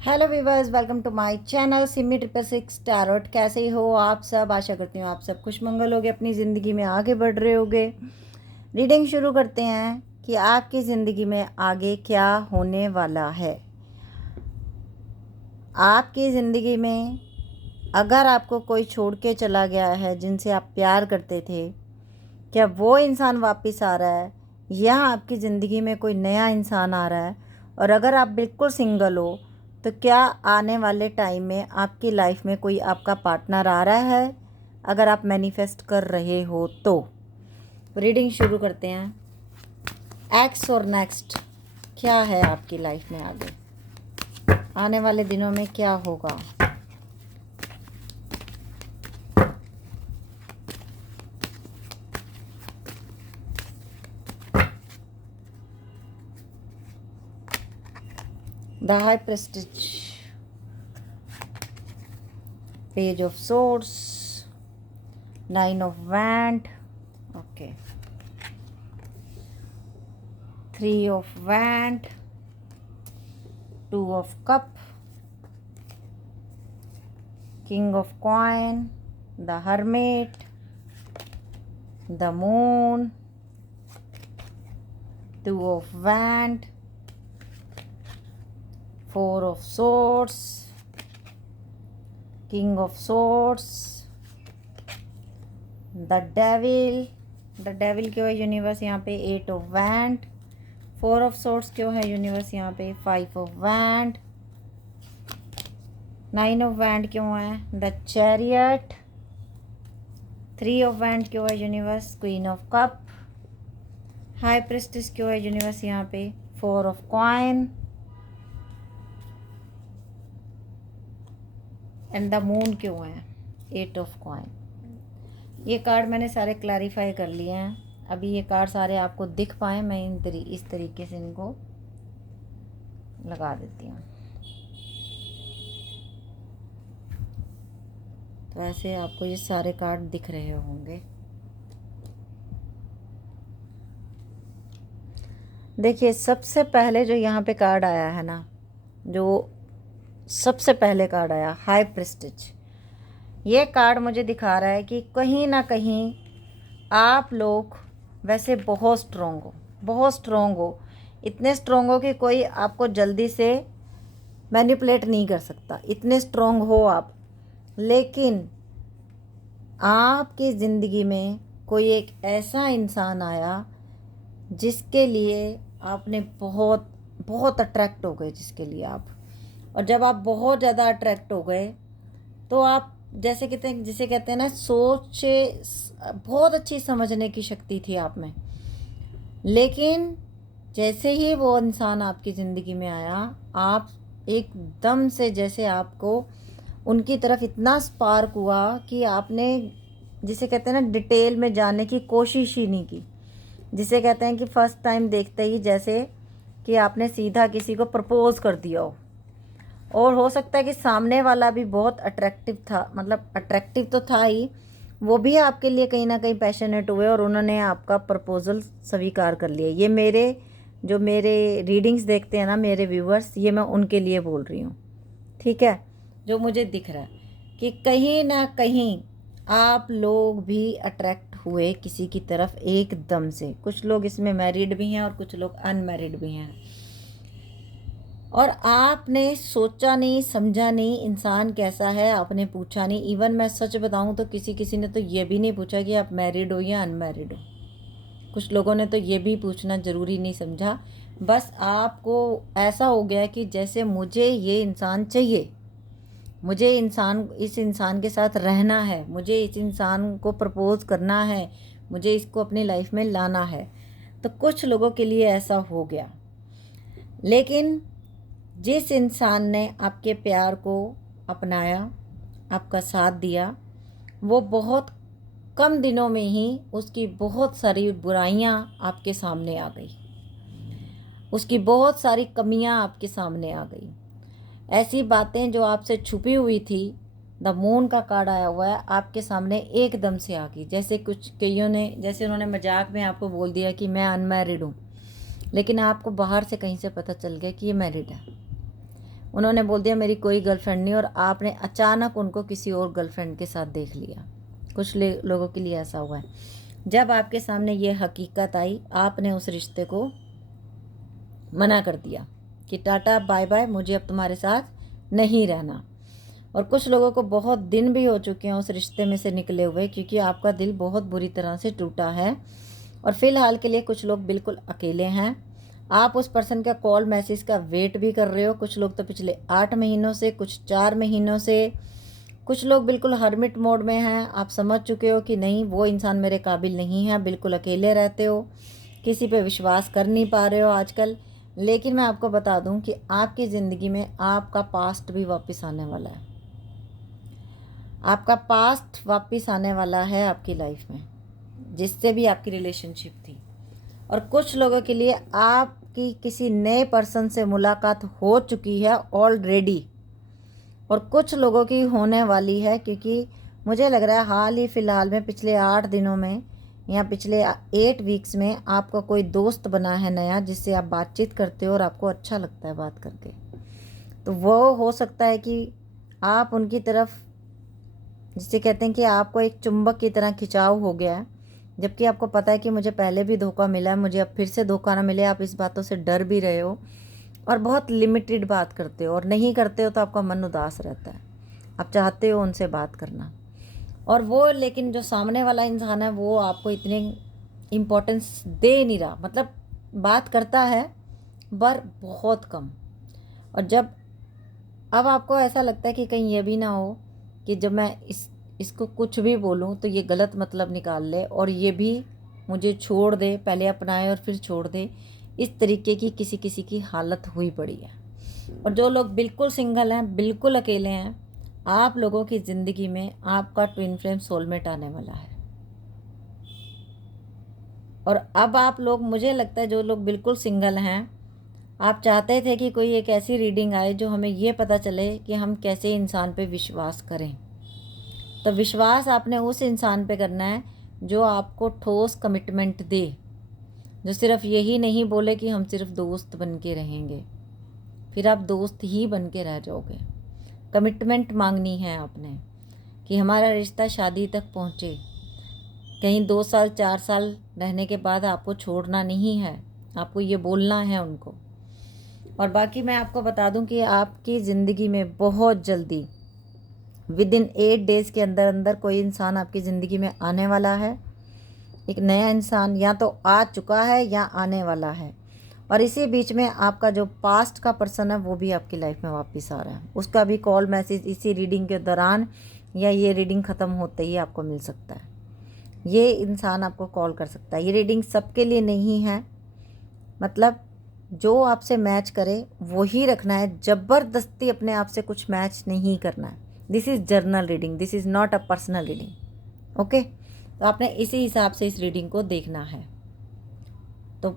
Hello viewers, welcome to my channel Simi 666 tarot. कैसे हो आप सब? आशा करती हूँ आप सब खुशमंगल होगे, अपनी ज़िंदगी में आगे बढ़ रहे होगे। रीडिंग शुरू करते हैं कि आपकी ज़िंदगी में आगे क्या होने वाला है। आपकी ज़िंदगी में अगर आपको कोई छोड़ के चला गया है जिनसे आप प्यार करते थे, क्या वो इंसान वापस आ रहा है या आपकी ज़िंदगी में कोई नया इंसान आ रहा है? और अगर आप बिल्कुल सिंगल हो तो क्या आने वाले टाइम में आपकी लाइफ में कोई आपका पार्टनर आ रहा है? अगर आप मैनिफेस्ट कर रहे हो तो रीडिंग शुरू करते हैं। एक्स और नेक्स्ट क्या है आपकी लाइफ में? आगे आने वाले दिनों में क्या होगा? The high prestige, page of source, 9 of wand, okay, 3 of wand, 2 of cup, king of coin, the hermit, the moon, 2 of wand, 4 of swords, king of swords, the devil क्यों है यूनिवर्स यहाँ पे? 8 ऑफ वैंड, 4 ऑफ swords क्यों है universe यहाँ पे? 5 of wand, 9 of wand क्यों है? द चैरियट, 3 ऑफ वैंड क्यों है universe? Queen of cup, high prestige क्यों है यूनिवर्स यहाँ पे? 4 of coin and the moon क्यों है? 8 ऑफ कॉइन। ये कार्ड मैंने सारे क्लैरिफाई कर लिए हैं। अभी ये कार्ड सारे आपको दिख पाए, मैं इस तरीके से इनको लगा देती हूँ। तो ऐसे आपको ये सारे कार्ड दिख रहे होंगे। देखिए, सबसे पहले जो यहाँ पे कार्ड आया है ना, जो सबसे पहले कार्ड आया हाई प्रेस्टिज, ये कार्ड मुझे दिखा रहा है कि कहीं ना कहीं आप लोग वैसे बहुत स्ट्रोंग हो, इतने स्ट्रोंग हो कि कोई आपको जल्दी से मैनिपुलेट नहीं कर सकता, इतने स्ट्रोंग हो आप। लेकिन आपकी ज़िंदगी में कोई एक ऐसा इंसान आया जिसके लिए आपने बहुत बहुत अट्रैक्ट हो गए, जिसके लिए आप, और जब आप बहुत ज़्यादा अट्रैक्ट हो गए तो आप जैसे कहते हैं, जिसे कहते हैं ना, सोच, बहुत अच्छी समझने की शक्ति थी आप में। लेकिन जैसे ही वो इंसान आपकी ज़िंदगी में आया, आप एकदम से जैसे आपको उनकी तरफ इतना स्पार्क हुआ कि आपने, जिसे कहते हैं ना, डिटेल में जानने की कोशिश ही नहीं की। जिसे कहते हैं कि फर्स्ट टाइम देखते ही जैसे कि आपने सीधा किसी को प्रपोज़ कर दिया हो। और हो सकता है कि सामने वाला भी बहुत अट्रैक्टिव था, मतलब अट्रैक्टिव तो था ही, वो भी आपके लिए कहीं ना कहीं पैशनेट हुए और उन्होंने आपका प्रपोज़ल स्वीकार कर लिया। ये मेरे रीडिंग्स देखते हैं ना मेरे व्यूवर्स, ये मैं उनके लिए बोल रही हूँ, ठीक है? जो मुझे दिख रहा है कि कहीं ना कहीं आप लोग भी अट्रैक्ट हुए किसी की तरफ एकदम से। कुछ लोग इसमें मैरिड भी हैं और कुछ लोग अनमैरिड भी हैं। और आपने सोचा नहीं, समझा नहीं इंसान कैसा है, आपने पूछा नहीं। इवन मैं सच बताऊं तो किसी ने तो ये भी नहीं पूछा कि आप मैरिड हो या अनमैरिड हो। कुछ लोगों ने तो ये भी पूछना ज़रूरी नहीं समझा। बस आपको ऐसा हो गया कि जैसे मुझे ये इंसान चाहिए, मुझे इस इंसान के साथ रहना है, मुझे इस इंसान को प्रपोज़ करना है, मुझे इसको अपनी लाइफ में लाना है। तो कुछ लोगों के लिए ऐसा हो गया। लेकिन जिस इंसान ने आपके प्यार को अपनाया, आपका साथ दिया, वो बहुत कम दिनों में ही उसकी बहुत सारी बुराइयां आपके सामने आ गई, उसकी बहुत सारी कमियां आपके सामने आ गई। ऐसी बातें जो आपसे छुपी हुई थी, द मून का कार्ड आया हुआ है, आपके सामने एकदम से आ गई। जैसे कईयों ने, जैसे उन्होंने मजाक में आपको बोल दिया कि मैं अनमैरिड हूँ, लेकिन आपको बाहर से कहीं से पता चल गया कि ये मैरिड है। उन्होंने बोल दिया मेरी कोई गर्लफ्रेंड नहीं, और आपने अचानक उनको किसी और गर्लफ्रेंड के साथ देख लिया। कुछ लोगों के लिए ऐसा हुआ है। जब आपके सामने ये हकीकत आई, आपने उस रिश्ते को मना कर दिया कि टाटा बाय बाय, मुझे अब तुम्हारे साथ नहीं रहना। और कुछ लोगों को बहुत दिन भी हो चुके हैं उस रिश्ते में से निकले हुए, क्योंकि आपका दिल बहुत बुरी तरह से टूटा है। और फ़िलहाल के लिए कुछ लोग बिल्कुल अकेले हैं। आप उस पर्सन का कॉल मैसेज का वेट भी कर रहे हो। कुछ लोग तो पिछले 8 महीनों से, कुछ 4 महीनों से, कुछ लोग बिल्कुल हर्मिट मोड में हैं। आप समझ चुके हो कि नहीं, वो इंसान मेरे काबिल नहीं है। बिल्कुल अकेले रहते हो, किसी पे विश्वास कर नहीं पा रहे हो आजकल। लेकिन मैं आपको बता दूं कि आपकी ज़िंदगी में आपका पास्ट भी वापस आने वाला है। आपका पास्ट वापस आने वाला है आपकी लाइफ में, जिससे भी आपकी रिलेशनशिप थी। और कुछ लोगों के लिए आपकी किसी नए पर्सन से मुलाकात हो चुकी है ऑलरेडी, और कुछ लोगों की होने वाली है, क्योंकि मुझे लग रहा है हाल ही फ़िलहाल में पिछले 8 दिनों में या पिछले 8 वीक्स में आपका कोई दोस्त बना है नया, जिससे आप बातचीत करते हो और आपको अच्छा लगता है बात करके। तो वो हो सकता है कि आप उनकी तरफ, जिसे कहते हैं कि आपको एक चुंबक की तरह खिंचाव हो गया है, जबकि आपको पता है कि मुझे पहले भी धोखा मिला है, मुझे अब फिर से धोखा ना मिले। आप इस बातों से डर भी रहे हो और बहुत लिमिटेड बात करते हो, और नहीं करते हो तो आपका मन उदास रहता है। आप चाहते हो उनसे बात करना, और वो, लेकिन जो सामने वाला इंसान है वो आपको इतने इम्पोर्टेंस दे नहीं रहा। मतलब बात करता है पर बहुत कम। और जब अब आपको ऐसा लगता है कि कहीं ये भी ना हो कि जब मैं इसको कुछ भी बोलूं तो ये गलत मतलब निकाल ले और ये भी मुझे छोड़ दे, पहले अपनाए और फिर छोड़ दे। इस तरीके की किसी किसी की हालत हुई पड़ी है। और जो लोग बिल्कुल सिंगल हैं, बिल्कुल अकेले हैं, आप लोगों की ज़िंदगी में आपका ट्विन फ्लेम सोलमेट आने वाला है। और अब आप लोग, मुझे लगता है जो लोग बिल्कुल सिंगल हैं, आप चाहते थे कि कोई एक ऐसी रीडिंग आए जो हमें ये पता चले कि हम कैसे इंसान पे विश्वास करें। तो विश्वास आपने उस इंसान पे करना है जो आपको ठोस कमिटमेंट दे, जो सिर्फ यही नहीं बोले कि हम सिर्फ दोस्त बन के रहेंगे, फिर आप दोस्त ही बन के रह जाओगे। कमिटमेंट मांगनी है आपने कि हमारा रिश्ता शादी तक पहुँचे। कहीं 2 साल 4 साल रहने के बाद आपको छोड़ना नहीं है, आपको ये बोलना है उनको। और बाकी मैं आपको बता दूं कि आपकी ज़िंदगी में बहुत जल्दी, विदिन 8 डेज़ के अंदर अंदर कोई इंसान आपकी ज़िंदगी में आने वाला है। एक नया इंसान या तो आ चुका है या आने वाला है। और इसी बीच में आपका जो पास्ट का पर्सन है वो भी आपकी लाइफ में वापस आ रहा है। उसका भी कॉल मैसेज इसी रीडिंग के दौरान या ये रीडिंग ख़त्म होते ही आपको मिल सकता है। ये इंसान आपको कॉल कर सकता है। ये रीडिंग सबके लिए नहीं है, मतलब जो आपसे मैच करे वो ही रखना है। ज़बरदस्ती अपने आप से कुछ मैच नहीं करना है। This is journal reading, this is not a personal reading. Okay, तो आपने इसी हिसाब से इस रीडिंग को देखना है। तो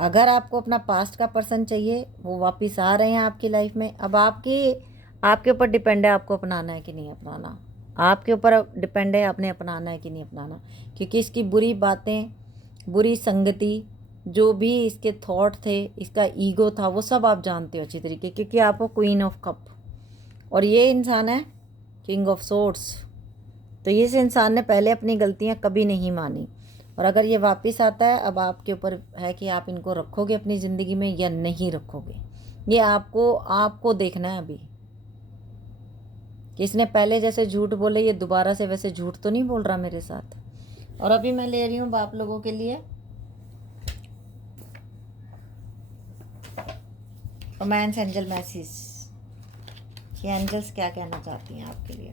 अगर आपको अपना पास्ट का पर्सन चाहिए, वो वापस आ रहे हैं आपकी लाइफ में। अब आपके ऊपर डिपेंड है आपको अपनाना है कि नहीं अपनाना। आपके ऊपर डिपेंड है आपने अपनाना है कि नहीं अपनाना, क्योंकि इसकी बुरी बातें, बुरी संगति, जो भी इसके थॉट थे, इसका ईगो था, वो सब आप जानते हो अच्छी तरीके, क्योंकि आपको क्वीन ऑफ कप और ये इंसान है किंग ऑफ सोर्ड्स। तो इस इंसान ने पहले अपनी गलतियां कभी नहीं मानी, और अगर ये वापस आता है, अब आपके ऊपर है कि आप इनको रखोगे अपनी ज़िंदगी में या नहीं रखोगे। ये आपको देखना है अभी कि इसने पहले जैसे झूठ बोले ये दोबारा से वैसे झूठ तो नहीं बोल रहा मेरे साथ। और अभी मैं ले रही हूँ आप लोगों के लिए रोमांस एंजल मैसेज कि एंजल्स क्या कहना चाहती हैं आपके लिए।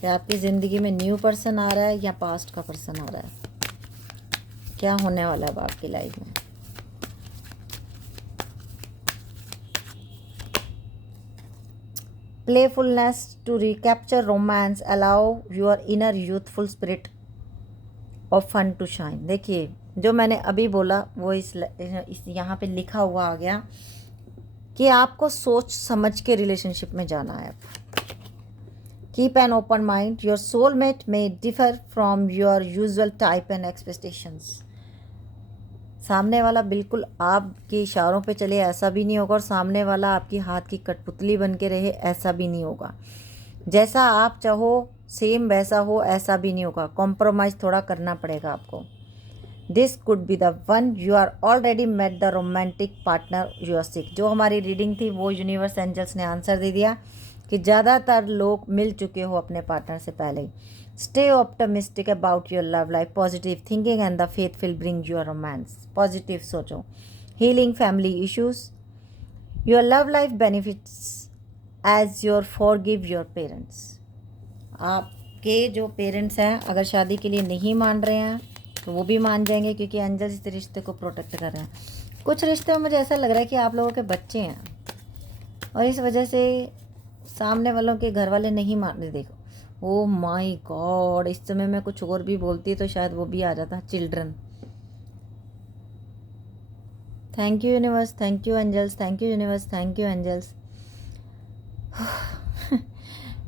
क्या आपकी ज़िंदगी में न्यू पर्सन आ रहा है या पास्ट का पर्सन आ रहा है? क्या होने वाला है अब आपकी लाइफ में? Playfulness to recapture romance, allow your inner youthful spirit of fun to shine। देखिए, जो मैंने अभी बोला वो इस यहाँ पे लिखा हुआ आ गया कि आपको सोच समझ के रिलेशनशिप में जाना है। Keep an open mind, your soulmate may differ from your usual type and expectations। सामने वाला बिल्कुल आपके इशारों पे चले ऐसा भी नहीं होगा, और सामने वाला आपकी हाथ की कठपुतली बन के रहे ऐसा भी नहीं होगा। जैसा आप चाहो सेम वैसा हो ऐसा भी नहीं होगा, कॉम्प्रोमाइज़ थोड़ा करना पड़ेगा आपको। This could be the one you are already met the romantic partner you are sick. जो हमारी रीडिंग थी वो यूनिवर्स एंजल्स ने आंसर दे दिया कि ज़्यादातर लोग मिल चुके हो अपने पार्टनर से पहले ही। Stay optimistic about your love life, positive thinking and the faith will bring your romance. Positive सोचो। Healing family issues, your love life benefits as your forgive your parents. आपके जो पेरेंट्स हैं अगर शादी के लिए नहीं मान रहे हैं तो वो भी मान जाएंगे, क्योंकि एंजल्स इस रिश्ते को प्रोटेक्ट कर रहे हैं। कुछ रिश्ते में मुझे ऐसा लग रहा है कि आप लोगों के बच्चे हैं और इस वजह से सामने वालों के घर वाले नहीं मान रहे। देखो, ओ माय गॉड, इस समय मैं कुछ और भी बोलती तो शायद वो भी आ जाता। Children. Thank you universe, thank you angels, thank you universe, thank you angels.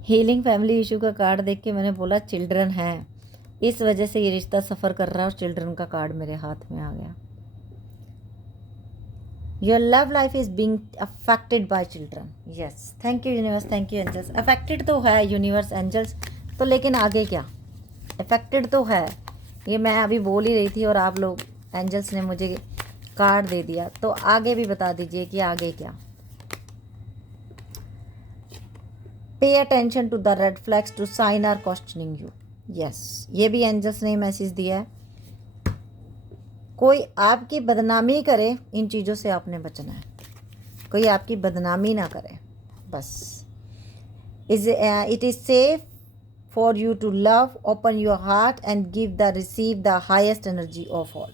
Healing family issue का कार्ड देख के मैंने बोला चिल्ड्रन है, इस वजह से ये रिश्ता सफ़र कर रहा है, और चिल्ड्रन का कार्ड मेरे हाथ में आ गया। Your love life is being affected by children. Yes, thank you universe, thank you angels. Affected तो है यूनिवर्स एंजल्स, तो लेकिन आगे क्या? अफेक्टेड तो है, ये मैं अभी बोल ही रही थी और आप लोग एंजल्स ने मुझे कार्ड दे दिया, तो आगे भी बता दीजिए कि आगे क्या। Pay attention to the red flags to sign are questioning you. Yes, ये भी एंजल्स ने मैसेज दिया है। कोई आपकी बदनामी करे, इन चीज़ों से आपने बचना है। कोई आपकी बदनामी ना करे, बस। It is safe for you to love, open your heart and give the receive the highest energy of all.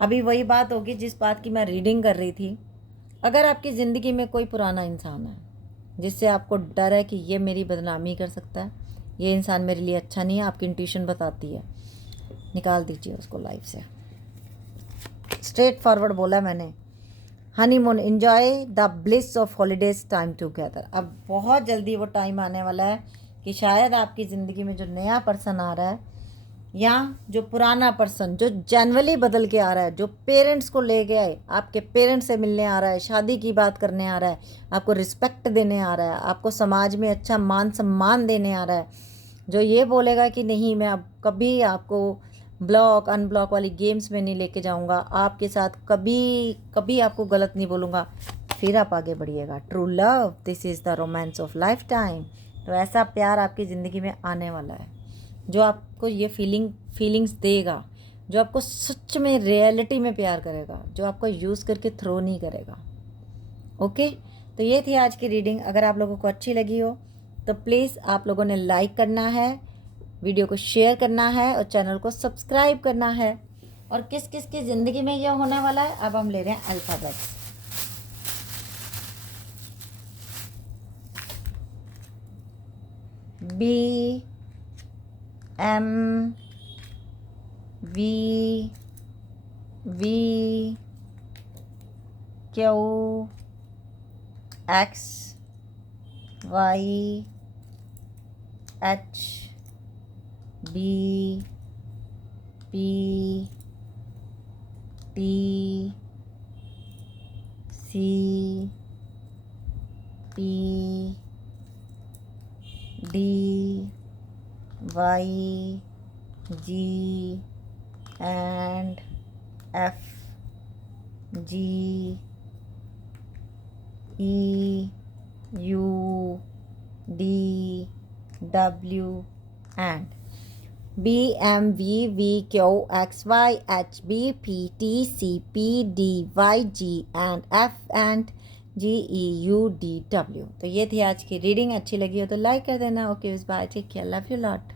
अभी वही बात होगी जिस बात की मैं रीडिंग कर रही थी। अगर आपकी ज़िंदगी में कोई पुराना इंसान है जिससे आपको डर है कि ये मेरी बदनामी कर सकता है, ये इंसान मेरे लिए अच्छा नहीं है, आपकी इंट्यूशन बताती है, निकाल दीजिए उसको लाइफ से। स्ट्रेट फॉरवर्ड बोला मैंने। Honeymoon, enjoy the bliss of holidays time together. अब बहुत जल्दी वो टाइम आने वाला है कि शायद आपकी ज़िंदगी में जो नया पर्सन आ रहा है या जो पुराना पर्सन जो जनरली बदल के आ रहा है, जो पेरेंट्स को ले के आए, आपके पेरेंट्स से मिलने आ रहा है, शादी की बात करने आ रहा है, आपको रिस्पेक्ट देने आ रहा है, आपको समाज में अच्छा मान सम्मान देने आ रहा है, जो ये बोलेगा कि नहीं मैं अब कभी आपको ब्लॉक अनब्लॉक वाली गेम्स में नहीं लेके जाऊंगा, आपके साथ कभी आपको गलत नहीं बोलूँगा, फिर आप आगे बढ़िएगा। True love, this is the romance of life time. तो ऐसा प्यार आपकी ज़िंदगी में आने वाला है जो आपको ये फीलिंग्स देगा, जो आपको सच में रियलिटी में प्यार करेगा, जो आपको यूज़ करके थ्रो नहीं करेगा। ओके, तो ये थी आज की रीडिंग। अगर आप लोगों को अच्छी लगी हो तो प्लीज़ आप लोगों ने लाइक करना है, वीडियो को शेयर करना है और चैनल को सब्सक्राइब करना है। और किस किस की ज़िंदगी में यह होने वाला है, अब हम ले रहे हैं alphabets. B M V Q X Y H B P T C P D Y G and F G E U D W and B M V V Q X Y H B P T C P D Y G and F and GEUDW। तो ये थी आज की reading. अच्छी लगी हो तो like कर देना। Okay, bye, take care, love you lot.